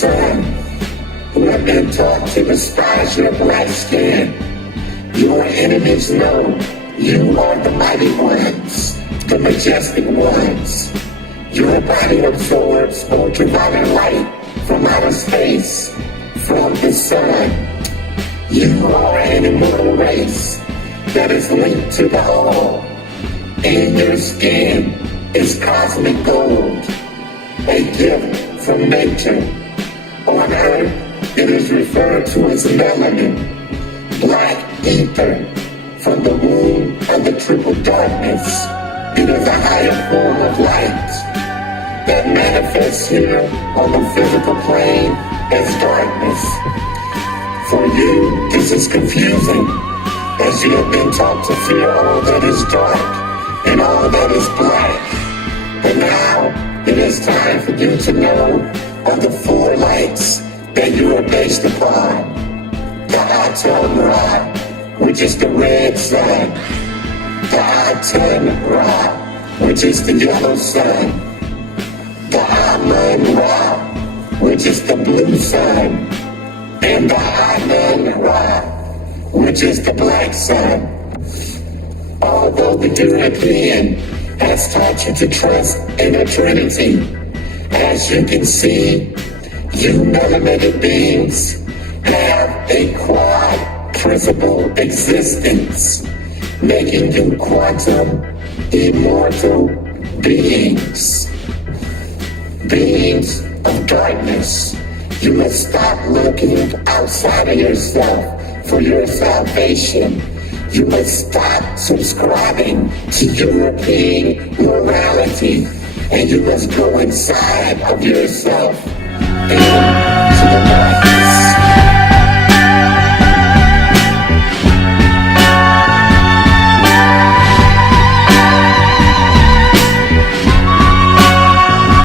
son, who have been taught to despise your black skin. Your enemies know you are the mighty ones, the majestic ones. Your body absorbs ultraviolet light from outer space, from the sun. You are an immortal race that is linked to the all. In your skin is cosmic gold, a gift from nature. On earth, it is referred to as melanin, black ether, from the womb of the triple darkness. It is a higher form of light that manifests here on the physical plane as darkness. For you, this is confusing, as you have been taught to fear all that is dark and all that is black. But now, it is time for you to know of the four lights that you are based upon. The Atun, which is the red sun. The Aten, which is the yellow sun. The Amon, which is the blue sun. And the Anun, which is the black sun. Although the European has taught you to trust in a trinity, as you can see, you melanated beings have a quad principle existence, making you quantum immortal beings. Beings of darkness. You must stop looking outside of yourself for your salvation. You must stop subscribing to European morality, and you must go inside of yourself and to the